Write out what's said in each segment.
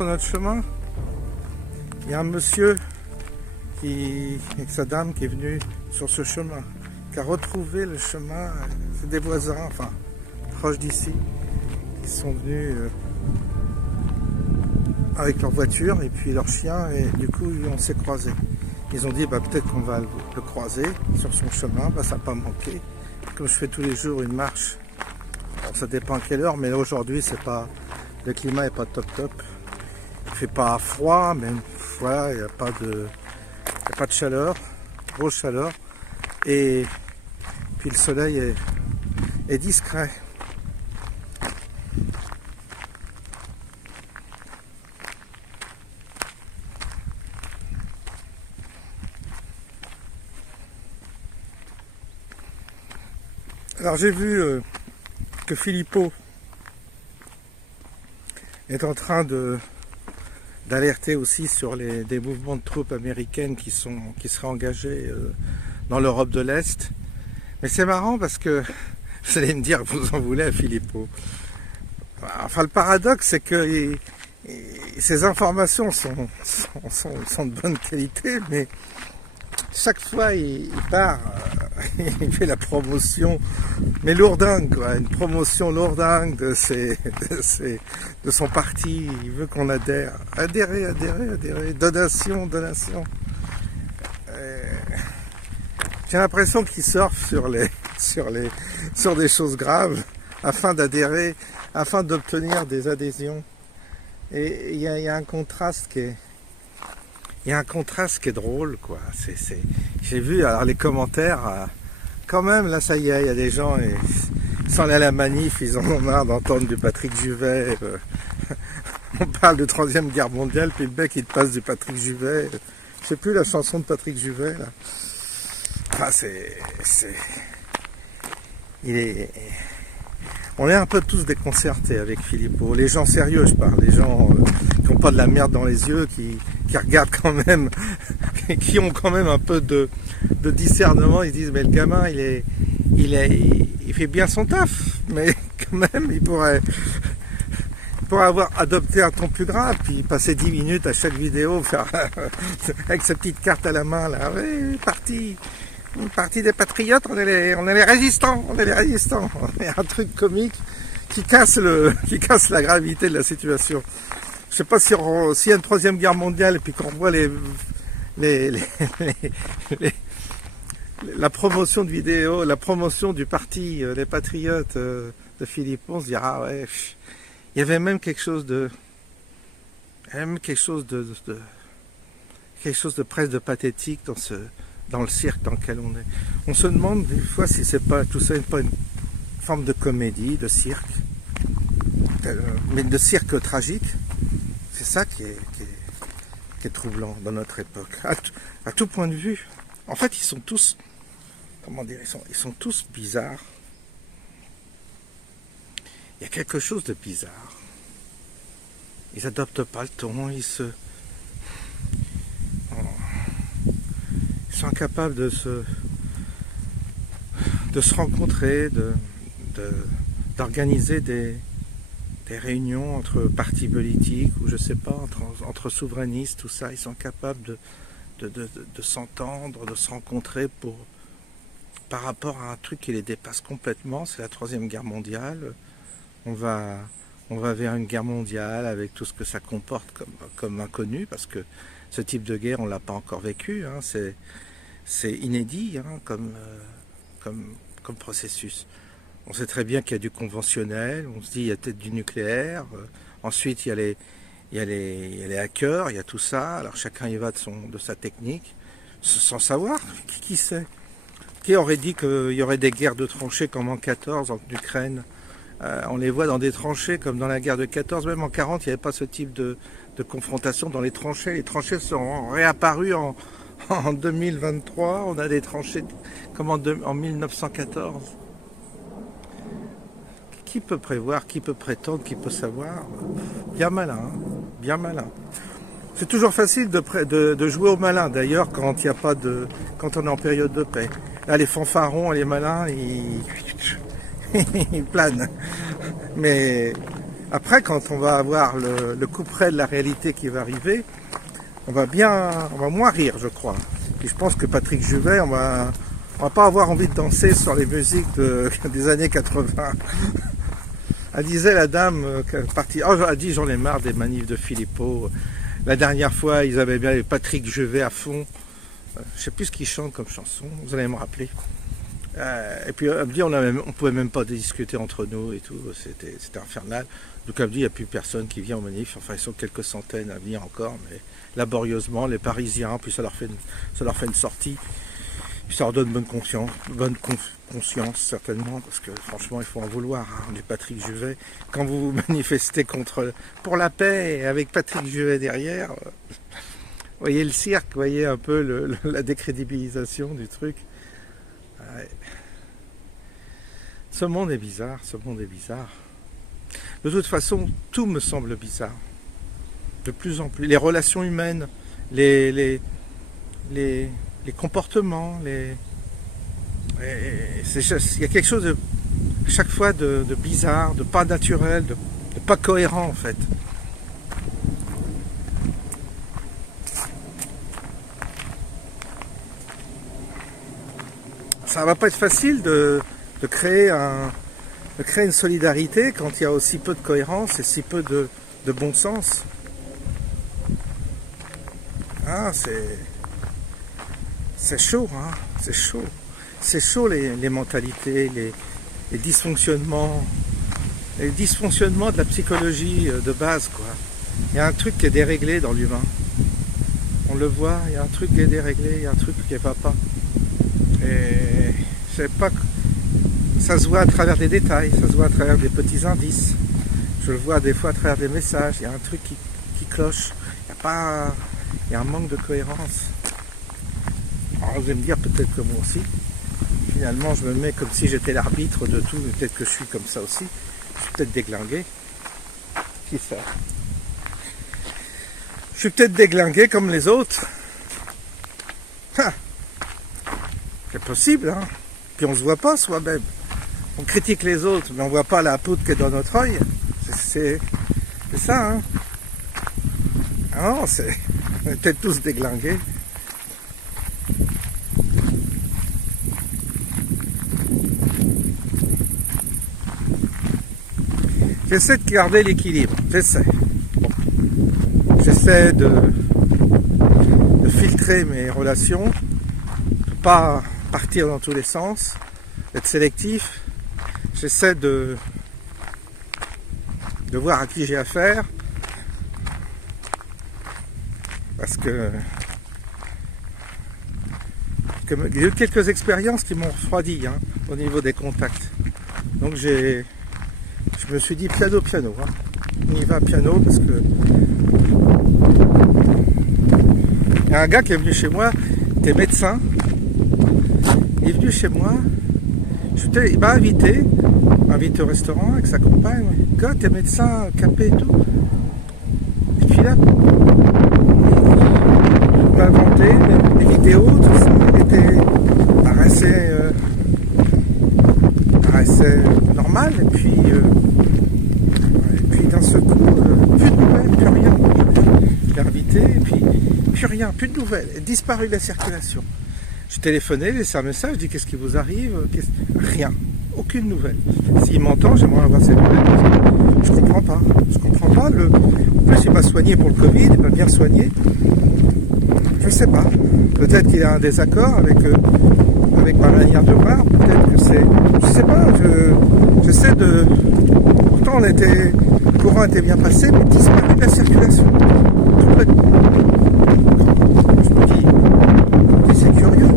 Sur notre chemin, il y a un monsieur avec sa dame qui est venu sur ce chemin, qui a retrouvé le chemin. C'est des voisins, enfin proches d'ici, qui sont venus avec leur voiture et puis leur chien, et du coup on s'est croisés. Ils ont dit peut-être qu'on va le croiser sur son chemin, ça n'a pas manqué. Comme je fais tous les jours une marche, bon, ça dépend à quelle heure, mais aujourd'hui le climat n'est pas top. Il fait pas froid, mais voilà, il n'y a pas de chaleur, grosse chaleur, et puis le soleil est discret. Alors j'ai vu que Philippot est en train d'alerter aussi sur des mouvements de troupes américaines qui seraient engagés dans l'Europe de l'Est. Mais c'est marrant parce que, vous allez me dire, vous en voulez à Philippot. Enfin, le paradoxe, c'est que ces informations sont de bonne qualité, mais chaque fois il part, il fait la promotion, mais lourdingue, quoi, une promotion lourdingue de son parti. Il veut qu'on adhère, donation. J'ai l'impression qu'il surfe sur des choses graves afin d'adhérer, afin d'obtenir des adhésions. Et il y a un contraste qui est drôle, quoi. J'ai vu alors les commentaires, quand même, là ça y est, il y a des gens, ils sont allés à la manif, ils en ont marre d'entendre du Patrick Juvet. On parle de 3e guerre mondiale, puis le mec il te passe du Patrick Juvet. Je sais plus la chanson de Patrick Juvet, là. Enfin, on est un peu tous déconcertés avec Philippot. Les gens sérieux, je parle, les gens qui n'ont pas de la merde dans les yeux, qui regardent quand même, qui ont quand même un peu de discernement. Ils disent, mais le gamin, il fait bien son taf, mais quand même, il pourrait avoir adopté un ton plus grave, puis passer 10 minutes à chaque vidéo, faire avec sa petite carte à la main, là, oui, parti des patriotes, on est les résistants, on est un truc comique qui casse la gravité de la situation. Je sais pas s'il y a une 3e guerre mondiale et puis qu'on voit la promotion de vidéos, la promotion du parti des patriotes de Philippot, on se dira ouais, il y avait même quelque chose de presque de pathétique dans le cirque dans lequel on est. On se demande des fois si c'est pas tout ça, pas une forme de comédie, de cirque, mais de cirque tragique. C'est ça qui est troublant dans notre époque, à tout point de vue. En fait, ils sont tous, comment dire, ils sont tous bizarres. Il y a quelque chose de bizarre. Ils n'adoptent pas le ton, ils sont incapables de se rencontrer, d'organiser des réunions entre partis politiques ou je sais pas, entre souverainistes, tout ça. Ils sont capables de s'entendre, de se rencontrer par rapport à un truc qui les dépasse complètement. C'est la 3e guerre mondiale. On va vers une guerre mondiale avec tout ce que ça comporte comme inconnu, parce que ce type de guerre, on l'a pas encore vécu, hein. C'est inédit, hein, comme processus. On sait très bien qu'il y a du conventionnel, on se dit il y a peut-être du nucléaire, ensuite il y a les hackers, il y a tout ça, alors chacun y va de sa technique, sans savoir, qui sait. Qui aurait dit qu'il y aurait des guerres de tranchées comme en 14 en Ukraine? On les voit dans des tranchées comme dans la guerre de 14, même en 40 il n'y avait pas ce type de confrontation dans les tranchées. Les tranchées sont réapparues en 2023, on a des tranchées comme en 1914. Qui peut prévoir, qui peut prétendre, qui peut savoir? Bien malin, hein, bien malin. C'est toujours facile de jouer au malin, d'ailleurs, quand on est en période de paix. Là, les fanfarons, les malins, ils planent. Mais Après, quand on va avoir le coup près de la réalité qui va arriver, on va moins rire, je crois. Et je pense que Patrick Juvet, on va pas avoir envie de danser sur les musiques des années 80. Elle disait la dame partie. Oh, elle dit j'en ai marre des manifs de Philippot. La dernière fois, ils avaient bien Patrick Juvet à fond. Je sais plus ce qu'il chante comme chanson. Vous allez me rappeler. Et puis elle me dit on pouvait même pas discuter entre nous et tout. C'était infernal. Donc elle me dit il n'y a plus personne qui vient aux manifs. Enfin ils sont quelques centaines à venir encore, mais laborieusement les Parisiens. Puis ça leur fait une sortie. Puis ça leur donne bonne conscience certainement, parce que franchement il faut en vouloir du Patrick Juvet. Quand vous manifestez pour la paix avec Patrick Juvet derrière, voyez le cirque, voyez un peu la décrédibilisation du truc. Ouais. Ce monde est bizarre, ce monde est bizarre. De toute façon, tout me semble bizarre. De plus en plus. Les relations humaines, les comportements, il y a quelque chose à chaque fois de bizarre, de pas naturel, de pas cohérent en fait. Ça va pas être facile de créer une solidarité quand il y a aussi peu de cohérence et si peu de bon sens. Ah, c'est chaud, hein, c'est chaud. C'est chaud les mentalités, les dysfonctionnements. Les dysfonctionnements de la psychologie de base, quoi. Il y a un truc qui est déréglé dans l'humain. On le voit, il y a un truc qui est déréglé, il y a un truc qui ne va pas. Et je sais pas, ça se voit à travers des détails, ça se voit à travers des petits indices. Je le vois des fois à travers des messages, il y a un truc qui cloche. Il y a un manque de cohérence. Alors vous allez me dire peut-être que moi aussi. Finalement je me mets comme si j'étais l'arbitre de tout, mais peut-être que je suis comme ça aussi. Je suis peut-être déglingué. Qui sait? Je suis peut-être déglingué comme les autres. Ah. C'est possible, hein. Puis on se voit pas soi-même. On critique les autres, mais on voit pas la poudre qui est dans notre œil. C'est ça, hein. Ah non, on est peut-être tous déglingués. J'essaie de garder l'équilibre, j'essaie. Bon. J'essaie de filtrer mes relations, de pas partir dans tous les sens, d'être sélectif. J'essaie de voir à qui j'ai affaire, parce que j'ai eu quelques expériences qui m'ont refroidi, hein, au niveau des contacts. Donc je me suis dit piano, hein. On y va piano parce que il y a un gars qui est venu chez moi, il était médecin, il est venu chez moi, il m'a invité au restaurant avec sa compagne. Gars, t'es médecin capé et tout. Et puis là, il m'a inventé les vidéos, tout ça, paraissait normal, et puis d'un seul coup, plus de nouvelles, plus rien. Je l'ai invité, et puis plus rien, plus de nouvelles, et disparu de la circulation. J'ai téléphoné, laissé un message, je dis qu'est-ce qui vous arrive? Rien, aucune nouvelle. S'il m'entend, j'aimerais avoir ses nouvelles. Je comprends pas. En plus, il m'a soigné pour le Covid, il m'a bien soigné. Je sais pas. Peut-être qu'il y a un désaccord avec ma manière de voir. Peut-être que c'est. Je sais pas. J'essaie de. Pourtant, le courant était bien passé, mais disparu de la circulation. Complètement. Je me dis, c'est curieux.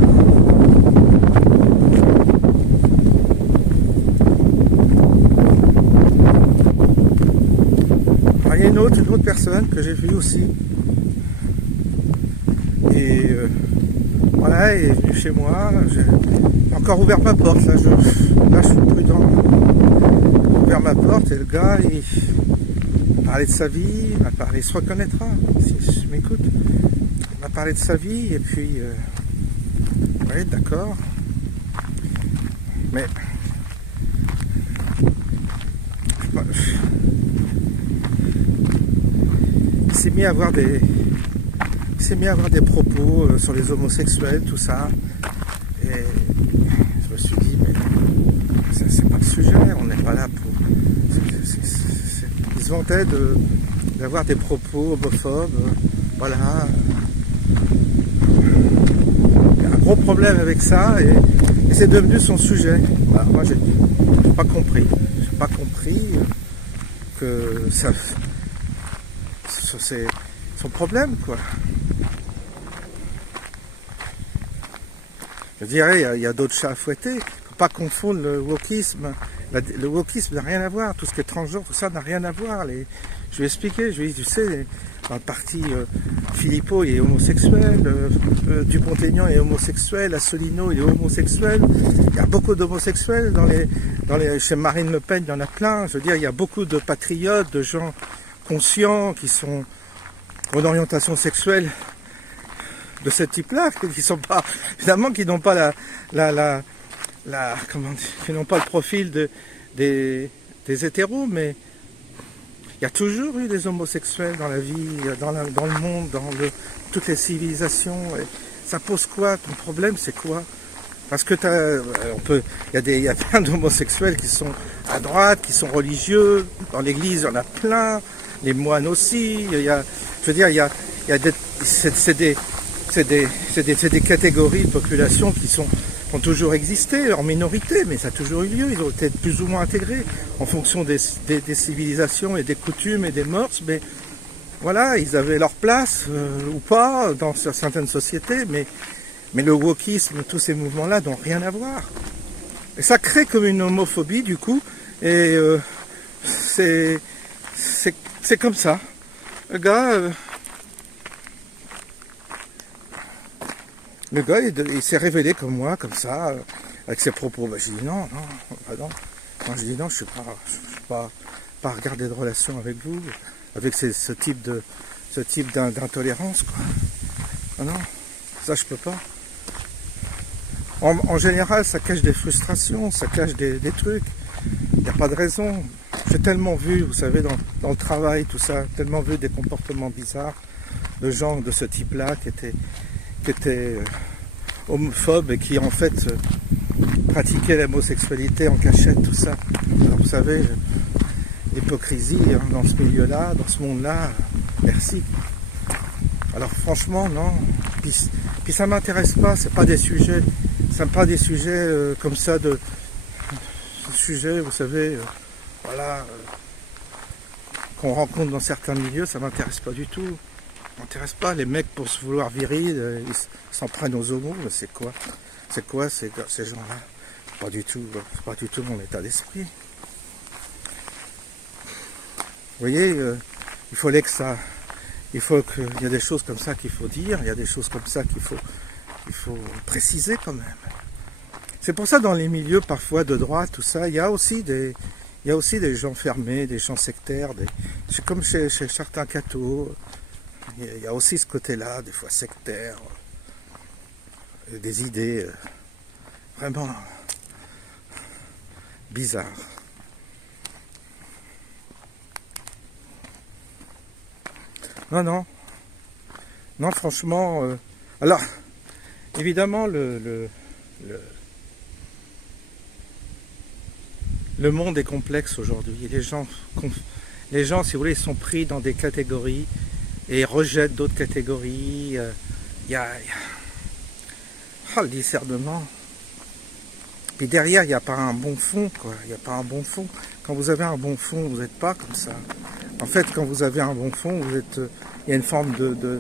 Alors, il y a une autre personne que j'ai vue aussi. Et voilà, il est venu chez moi. J'ai encore ouvert ma porte. Là, je suis prudent. J'ai ouvert ma porte et le gars, il parlait de sa vie. Il se reconnaîtra si je m'écoute. Il m'a parlé de sa vie et puis, oui, d'accord. Mais s'est mis à avoir des propos sur les homosexuels, tout ça. Et je me suis dit, mais c'est pas le sujet, on n'est pas là pour... Il se vantait d'avoir des propos homophobes, voilà. Il y a un gros problème avec ça, et c'est devenu son sujet. Voilà, moi j'ai pas compris. J'ai pas compris que c'est son problème, quoi. Je dirais, il y a d'autres chats à fouetter. Il ne faut pas confondre le wokisme. Le wokisme n'a rien à voir. Tout ce qui est transgenre, tout ça n'a rien à voir. Je vais expliquer. Je vais dire, tu sais, dans le parti Philippot, il est homosexuel. Dupont-Aignan est homosexuel. Asselineau, il est homosexuel. Il y a beaucoup d'homosexuels. Chez Marine Le Pen, il y en a plein. Je veux dire, il y a beaucoup de patriotes, de gens conscients qui sont en orientation sexuelle de ce type-là, qui sont pas, évidemment, qui n'ont pas comment dire, qui n'ont pas le profil des hétéros, mais il y a toujours eu des homosexuels dans la vie, dans le monde, toutes les civilisations. Et ça pose quoi? Ton problème, c'est quoi? Parce que il y a plein d'homosexuels qui sont à droite, qui sont religieux. Dans l'église, il y en a plein. Les moines aussi. C'est des catégories de population qui ont toujours existé, en minorité, mais ça a toujours eu lieu. Ils ont été plus ou moins intégrés en fonction des civilisations et des coutumes et des mœurs. Mais voilà, ils avaient leur place ou pas dans certaines sociétés. Mais le wokisme, tous ces mouvements-là n'ont rien à voir. Et ça crée comme une homophobie, du coup. Et c'est comme ça. Le gars, il s'est révélé comme moi, comme ça, avec ses propos. Bah, j'ai dit non. Non, j'ai dit non, je ne suis pas à regarder de relation avec vous, avec ce type d'intolérance, quoi. Ah non, ça je peux pas. En général, ça cache des frustrations, ça cache des trucs. Il n'y a pas de raison. J'ai tellement vu, vous savez, dans le travail, tout ça, tellement vu des comportements bizarres de gens de ce type-là qui étaient homophobes et qui en fait pratiquaient l'homosexualité en cachette, tout ça. Alors, vous savez, l'hypocrisie dans ce milieu-là, dans ce monde-là, merci. Alors franchement, non. Puis ça m'intéresse pas, c'est pas des sujets, comme ça sujets, vous savez, voilà, qu'on rencontre dans certains milieux, ça m'intéresse pas du tout. Ça m'intéresse pas. Les mecs, pour se vouloir viril, ils s'en prennent aux homos, mais c'est quoi ces gens-là? C'est pas du tout mon état d'esprit. Vous voyez, il y a des choses comme ça qu'il faut dire, il y a des choses comme ça qu'il faut préciser quand même. C'est pour ça, dans les milieux parfois de droite, tout ça, il y a aussi des gens fermés, des gens sectaires, c'est comme chez certains cathos, il y a aussi ce côté-là, des fois sectaire, des idées vraiment bizarres. Non, franchement, alors, évidemment, le monde est complexe aujourd'hui. Les gens, si vous voulez, sont pris dans des catégories et rejettent d'autres catégories. Le discernement. Puis derrière, il n'y a pas un bon fond, quoi. Il n'y a pas un bon fond. Quand vous avez un bon fond, vous n'êtes pas comme ça. En fait, quand vous avez un bon fond, il y a une forme de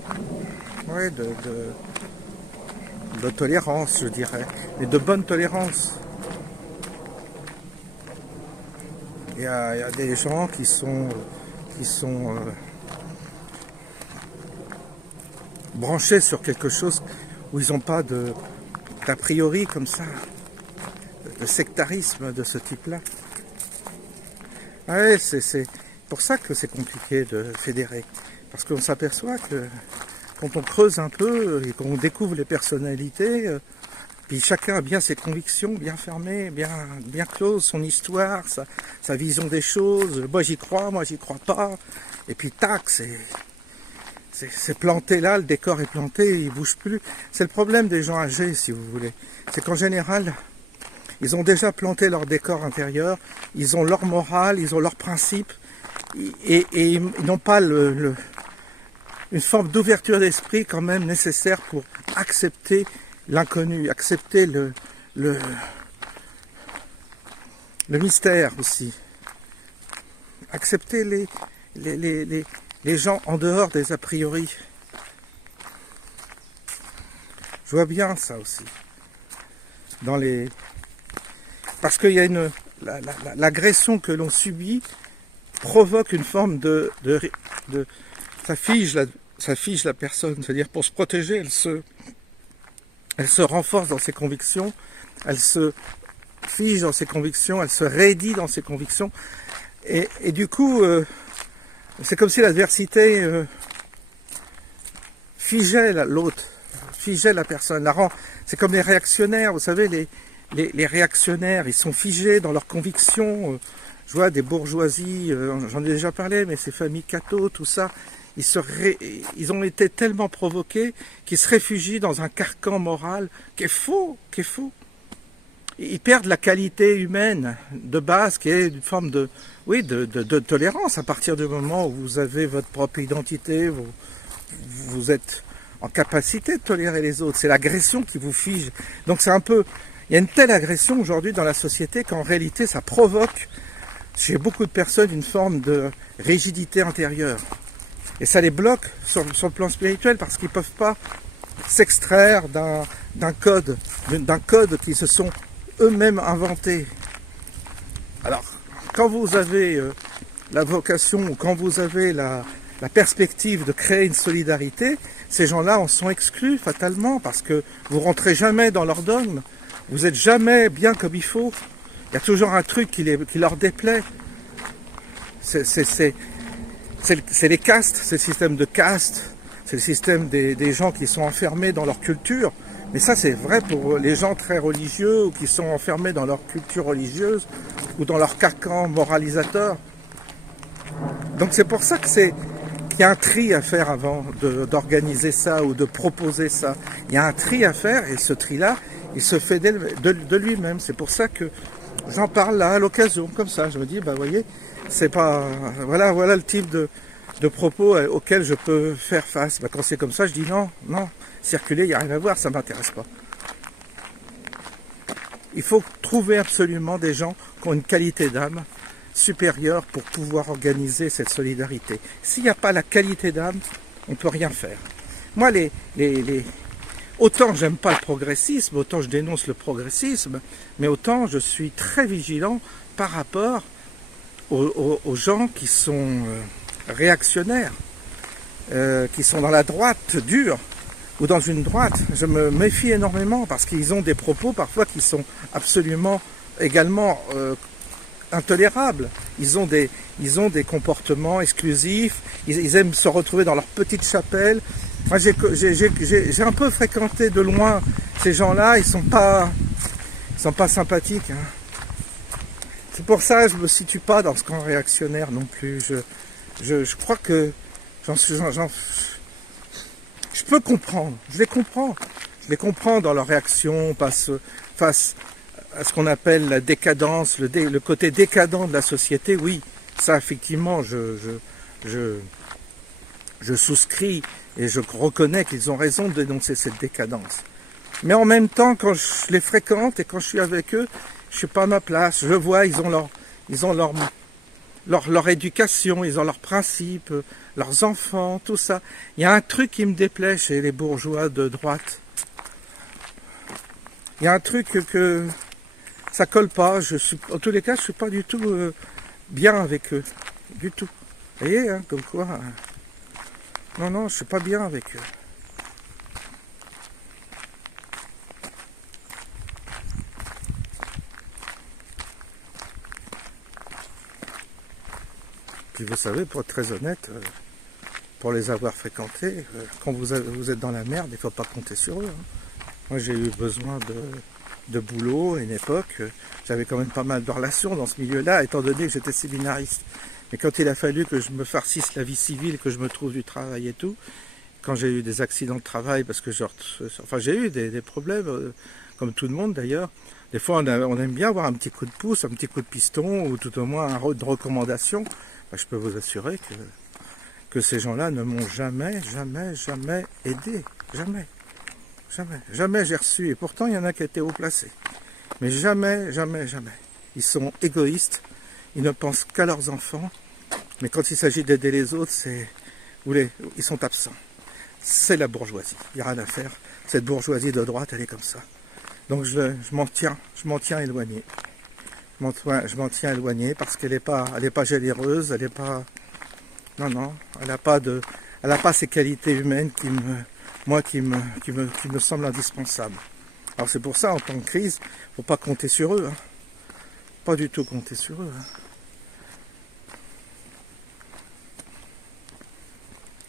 tolérance, je dirais, et de bonne tolérance. Il y a des gens qui sont branchés sur quelque chose où ils n'ont pas d'a priori comme ça, de sectarisme de ce type-là. Ouais, c'est pour ça que c'est compliqué de fédérer. Parce qu'on s'aperçoit que quand on creuse un peu et qu'on découvre les personnalités, puis chacun a bien ses convictions, bien fermées, bien closes, son histoire, sa vision des choses. Moi j'y crois pas. Et puis tac, c'est planté là, le décor est planté, il bouge plus. C'est le problème des gens âgés, si vous voulez. C'est qu'en général, ils ont déjà planté leur décor intérieur, ils ont leur morale, ils ont leurs principes, et ils n'ont pas une forme d'ouverture d'esprit quand même nécessaire pour accepter l'inconnu, accepter le mystère aussi. Accepter les gens en dehors des a priori. Je vois bien ça aussi. Parce qu'il y a l'agression que l'on subit provoque une forme ça fige la personne. C'est-à-dire pour se protéger, elle se renforce dans ses convictions, elle se fige dans ses convictions, elle se raidit dans ses convictions. Et du coup, c'est comme si l'adversité figeait l'autre, figeait la personne, la rend. C'est comme les réactionnaires, vous savez, les réactionnaires, ils sont figés dans leurs convictions. Je vois des bourgeoisies, j'en ai déjà parlé, mais ces familles catho, tout ça, ils ont été tellement provoqués qu'ils se réfugient dans un carcan moral qui est faux, Ils perdent la qualité humaine de base qui est une forme de tolérance à partir du moment où vous avez votre propre identité, vous êtes en capacité de tolérer les autres. C'est l'agression qui vous fige. Donc c'est un peu, il y a une telle agression aujourd'hui dans la société qu'en réalité ça provoque chez beaucoup de personnes une forme de rigidité intérieure. Et ça les bloque sur le plan spirituel parce qu'ils ne peuvent pas s'extraire d'un code qu'ils se sont eux-mêmes inventés. Alors, quand vous avez la vocation ou quand vous avez la perspective de créer une solidarité, ces gens-là en sont exclus fatalement parce que vous rentrez jamais dans leur dogme, vous n'êtes jamais bien comme il faut. Il y a toujours un truc qui leur déplaît. C'est les castes, c'est le système de castes, c'est le système des gens qui sont enfermés dans leur culture. Mais ça, c'est vrai pour les gens très religieux ou qui sont enfermés dans leur culture religieuse ou dans leur carcan moralisateur. Donc c'est pour ça qu'il y a un tri à faire avant d'organiser ça ou de proposer ça. Il y a un tri à faire et ce tri-là, il se fait de lui-même. C'est pour ça que j'en parle là à l'occasion, comme ça. Je me dis, bah voyez, c'est pas... Voilà le type de propos auxquels je peux faire face. Bah, quand c'est comme ça, je dis non, circuler, il n'y a rien à voir, ça ne m'intéresse pas. Il faut trouver absolument des gens qui ont une qualité d'âme supérieure pour pouvoir organiser cette solidarité. S'il n'y a pas la qualité d'âme, on ne peut rien faire. Moi, autant j'aime pas le progressisme, autant je dénonce le progressisme, mais autant je suis très vigilant par rapport aux gens qui sont réactionnaires, qui sont dans la droite dure, ou dans une droite. Je me méfie énormément parce qu'ils ont des propos parfois qui sont absolument également intolérables. Ils ont des comportements exclusifs, ils aiment se retrouver dans leur petite chapelle. Moi j'ai un peu fréquenté de loin ces gens-là, ils sont pas sympathiques. Hein. C'est pour ça que je me situe pas dans ce camp réactionnaire non plus. Je crois que je peux comprendre, je les comprends dans leur réaction face à ce qu'on appelle la décadence, le côté décadent de la société. Oui, ça effectivement, je souscris et je reconnais qu'ils ont raison de dénoncer cette décadence. Mais en même temps, quand je les fréquente et quand je suis avec eux, je suis pas à ma place. Je vois, ils ont leur éducation, ils ont leurs principes, leurs enfants, tout ça. Il y a un truc qui me déplaît chez les bourgeois de droite. Il y a un truc que ça colle pas. En tous les cas, je suis pas du tout bien avec eux. Du tout. Vous voyez, hein, comme quoi. Non, je suis pas bien avec eux. Puis vous savez, pour être très honnête, pour les avoir fréquentés, quand vous êtes dans la merde, il ne faut pas compter sur eux. Hein. Moi, j'ai eu besoin de boulot à une époque. J'avais quand même pas mal de relations dans ce milieu-là, étant donné que j'étais séminariste. Mais quand il a fallu que je me farcisse la vie civile, que je me trouve du travail et tout, quand j'ai eu des accidents de travail, parce que enfin, j'ai eu des problèmes, comme tout le monde d'ailleurs, des fois on aime bien avoir un petit coup de pouce, un petit coup de piston, ou tout au moins une recommandation. Ben, je peux vous assurer que ces gens-là ne m'ont jamais aidé. Jamais. Jamais j'ai reçu. Et pourtant, il y en a qui étaient haut placés. Mais jamais. Ils sont égoïstes. Ils ne pensent qu'à leurs enfants. Mais quand il s'agit d'aider les autres, ils sont absents. C'est la bourgeoisie. Il n'y a rien à faire. Cette bourgeoisie de droite, elle est comme ça. Donc je m'en tiens éloigné. Je m'en tiens éloigné parce qu'elle n'est pas généreuse. Elle n'est pas... Non, elle n'a pas ces qualités humaines qui me semblent indispensables. Alors c'est pour ça, en temps de crise, il ne faut pas compter sur eux. Hein. Pas du tout compter sur eux. Hein.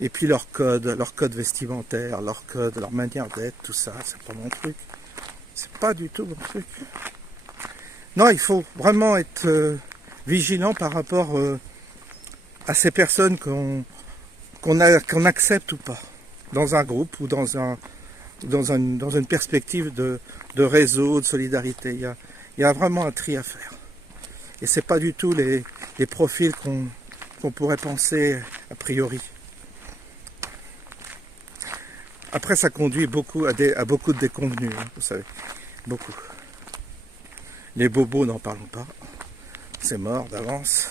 Et puis leur code vestimentaire, leur manière d'être, tout ça, c'est pas mon truc. C'est pas du tout mon truc. Non, il faut vraiment être vigilant par rapport à ces personnes qu'on accepte ou pas, dans un groupe ou dans une perspective de réseau, de solidarité. Il y a vraiment un tri à faire. Et c'est pas du tout les profils qu'on pourrait penser a priori. Après, ça conduit à beaucoup de déconvenus, hein, vous savez, beaucoup. Les bobos, n'en parlons pas, c'est mort d'avance.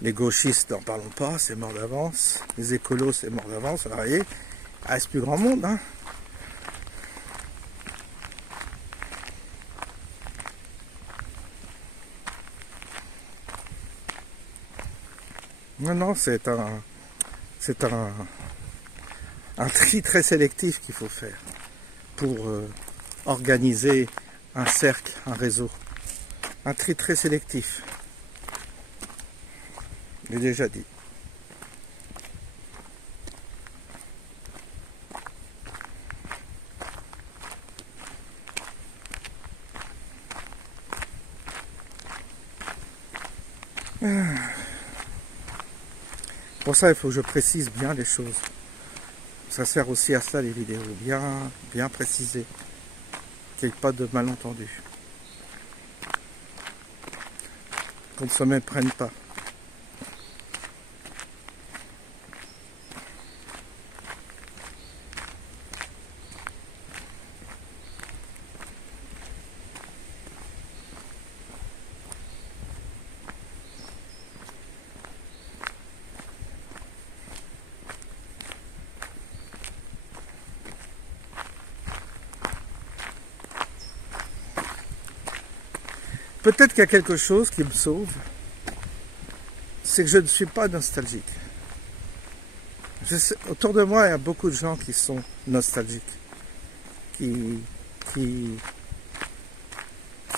Les gauchistes, n'en parlons pas, c'est mort d'avance. Les écolos, c'est mort d'avance. Alors, vous voyez, il reste plus grand monde. Hein. Non, c'est un tri très sélectif qu'il faut faire pour organiser un cercle, un réseau. Un tri très sélectif. Je l'ai déjà dit. Pour ça, il faut que je précise bien les choses. Ça sert aussi à ça, les vidéos. Bien préciser. Qu'il n'y ait pas de malentendus. Qu'on ne se méprenne pas. Peut-être qu'il y a quelque chose qui me sauve, c'est que je ne suis pas nostalgique. Autour de moi, il y a beaucoup de gens qui sont nostalgiques, qui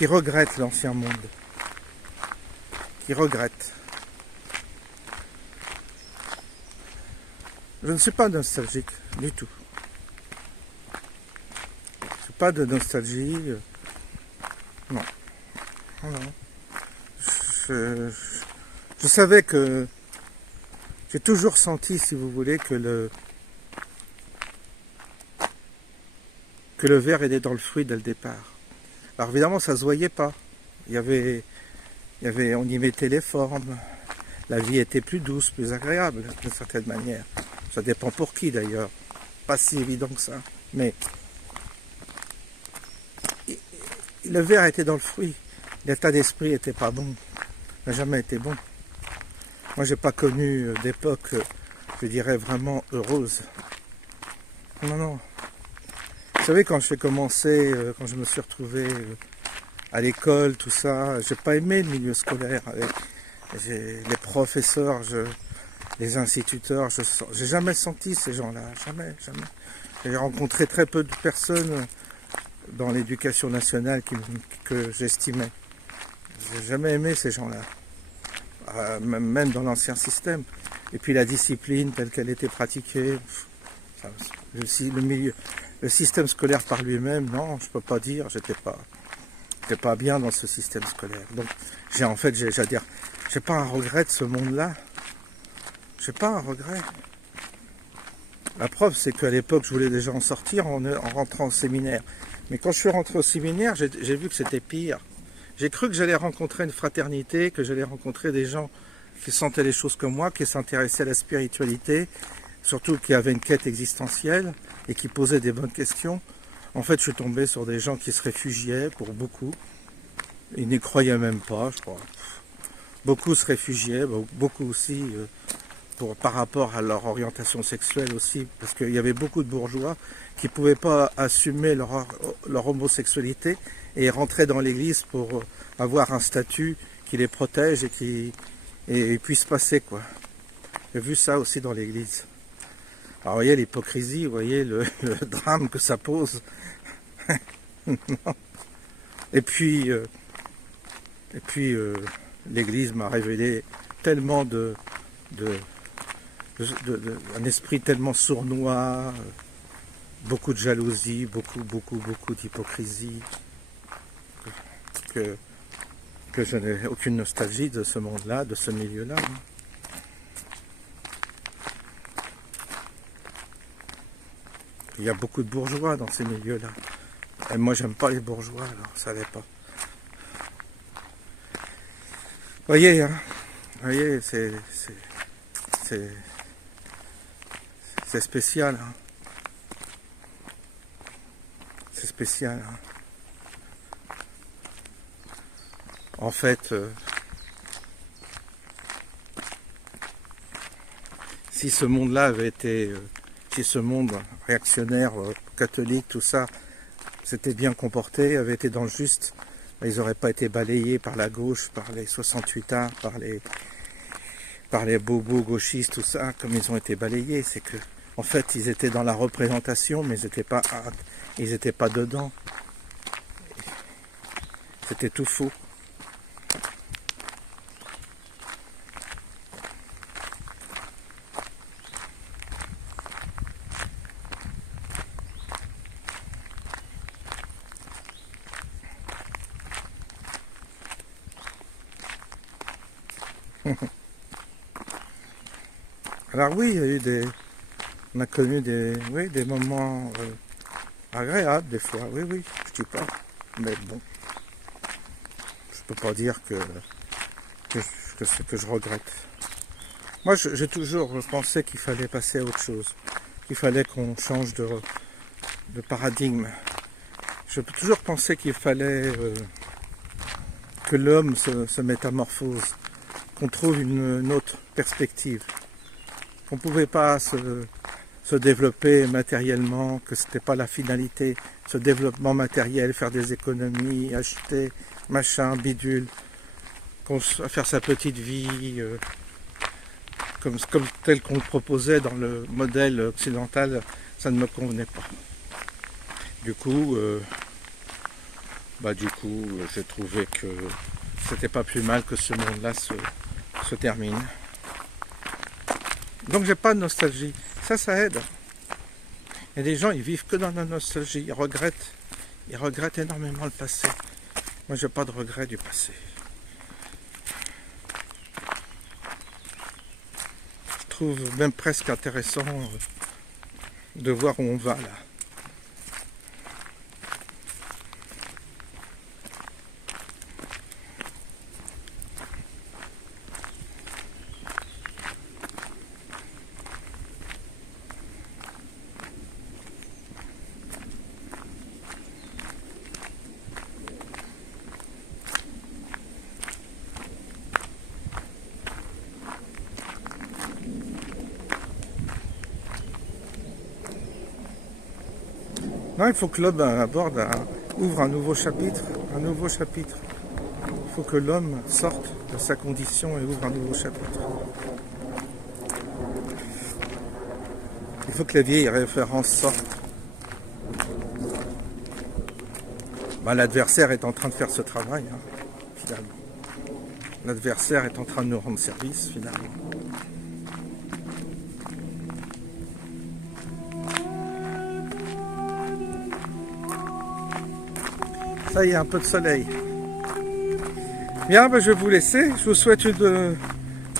regrettent l'ancien monde, qui regrettent. Je ne suis pas nostalgique du tout. Je suis pas de nostalgie, non. Non. Je savais que j'ai toujours senti, si vous voulez, que le verre était dans le fruit dès le départ. Alors évidemment, ça se voyait pas. On y mettait les formes. La vie était plus douce, plus agréable, d'une certaine manière. Ça dépend pour qui d'ailleurs. Pas si évident que ça. Mais le verre était dans le fruit. L'état d'esprit n'était pas bon, n'a jamais été bon. Moi, j'ai pas connu d'époque, je dirais, vraiment heureuse. Non. Vous savez, quand j'ai commencé, quand je me suis retrouvé à l'école, tout ça, j'ai pas aimé le milieu scolaire. Les professeurs, les instituteurs, j'ai jamais senti ces gens-là, jamais. J'ai rencontré très peu de personnes dans l'éducation nationale que j'estimais. J'ai jamais aimé ces gens-là, même dans l'ancien système. Et puis la discipline telle qu'elle était pratiquée, le système scolaire par lui-même, non, je peux pas dire, j'étais pas j'étais pas bien dans ce système scolaire. Donc, en fait, j'ai à dire, j'ai pas un regret de ce monde-là. J'ai pas un regret. La preuve, c'est qu'à l'époque, je voulais déjà en sortir en rentrant au séminaire. Mais quand je suis rentré au séminaire, j'ai vu que c'était pire. J'ai cru que j'allais rencontrer une fraternité, que j'allais rencontrer des gens qui sentaient les choses comme moi, qui s'intéressaient à la spiritualité, surtout qui avaient une quête existentielle et qui posaient des bonnes questions. En fait, je suis tombé sur des gens qui se réfugiaient, pour beaucoup. Ils n'y croyaient même pas, je crois. Beaucoup se réfugiaient, beaucoup aussi par rapport à leur orientation sexuelle aussi, parce qu'il y avait beaucoup de bourgeois qui ne pouvaient pas assumer leur homosexualité et rentrer dans l'église pour avoir un statut qui les protège et qui puisse passer, quoi. J'ai vu ça aussi dans l'église. Alors vous voyez l'hypocrisie, vous voyez le drame que ça pose. Et puis l'église m'a révélé tellement un esprit tellement sournois, beaucoup de jalousie, beaucoup d'hypocrisie, que je n'ai aucune nostalgie de ce monde-là, de ce milieu-là. Il y a beaucoup de bourgeois dans ces milieux-là. Et moi, j'aime pas les bourgeois, alors ça l'est pas. Voyez, hein, voyez, c'est spécial. Hein. C'est spécial. Hein. En fait, si ce monde-là avait été, si ce monde réactionnaire, catholique, tout ça, s'était bien comporté, avait été dans le juste, ils n'auraient pas été balayés par la gauche, par les 68A, par les bobos gauchistes, tout ça, comme ils ont été balayés. C'est que, en fait, ils étaient dans la représentation, mais ils n'étaient pas dedans. C'était tout faux. Alors oui, il y a eu on a connu des moments agréables des fois, oui, je dis pas, mais bon, je peux pas dire que je regrette. Moi, j'ai toujours pensé qu'il fallait passer à autre chose, qu'il fallait qu'on change de paradigme. J'ai toujours pensé qu'il fallait que l'homme se métamorphose, qu'on trouve une autre perspective. Qu'on ne pouvait pas se développer matériellement, que ce n'était pas la finalité, ce développement matériel, faire des économies, acheter, machin, bidule, faire sa petite vie, comme tel qu'on le proposait dans le modèle occidental, ça ne me convenait pas. Du coup, j'ai trouvé que c'était pas plus mal que ce monde-là se termine. Donc j'ai pas de nostalgie. Ça aide. Il y a des gens, ils vivent que dans la nostalgie. Ils regrettent énormément le passé. Moi, j'ai pas de regret du passé. Je trouve même presque intéressant de voir où on va là. Non, il faut que l'homme ouvre un nouveau chapitre. Il faut que l'homme sorte de sa condition et ouvre un nouveau chapitre. Il faut que les vieilles références sortent. L'adversaire est en train de faire ce travail, hein, finalement. L'adversaire est en train de nous rendre service, finalement. Ça y est, un peu de soleil. Bien, ben, je vais vous laisser. Je vous souhaite une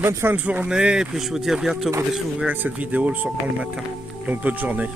bonne fin de journée. Et puis je vous dis à bientôt. Vous découvrirez cette vidéo le soir le matin. Donc bonne journée.